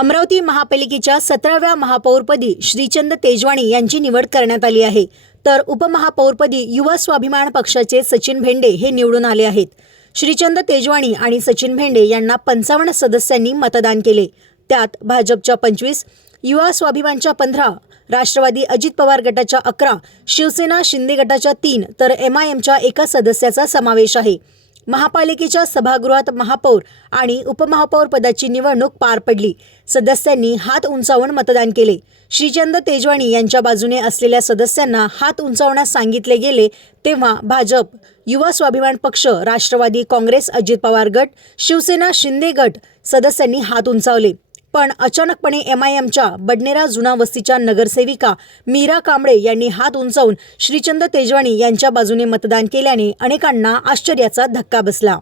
अमरावती महापालिकेच्या 17व्या महापौरपदी श्रीचंद तेजवाणी यांची निवड करण्यात आली आहे, तर उपमहापौरपदी युवा स्वाभिमान पक्षाचे सचिन भेंडे हे निवडून आले आहेत। श्रीचंद तेजवाणी आणि सचिन भेंडे यांना 55 सदस्यांनी मतदान केले। त्यात भाजपच्या 25, युवा स्वाभिमानच्या 15, राष्ट्रवादी अजित पवार गटाच्या 11, शिवसेना शिंदे गटाच्या 3 तर MIMच्या 1 सदस्याचा समावेश आहे। महापालिकेच्या सभागृहात महापौर आणि उपमहापौर पदाची निवडणूक पार पडली। सदस्यांनी हात उंचावून मतदान केले। श्रीचंद तेजवाणी यांच्या बाजूने असलेल्या सदस्यांना हात उंचावण्यास सांगितले गेले तेव्हा भाजप, युवा स्वाभिमान पक्ष, राष्ट्रवादी काँग्रेस अजित पवार गट, शिवसेना शिंदे गट सदस्यांनी हात उंचावले। पण अचानकपणे MIMच्या बडनेरा जुना वस्तीच्या नगरसेविका मीरा कांबळे यांनी हात उंचावून श्रीचंद तेजवाणी यांच्या बाजूने मतदान केल्याने अनेकांना आश्चर्याचा धक्का बसला।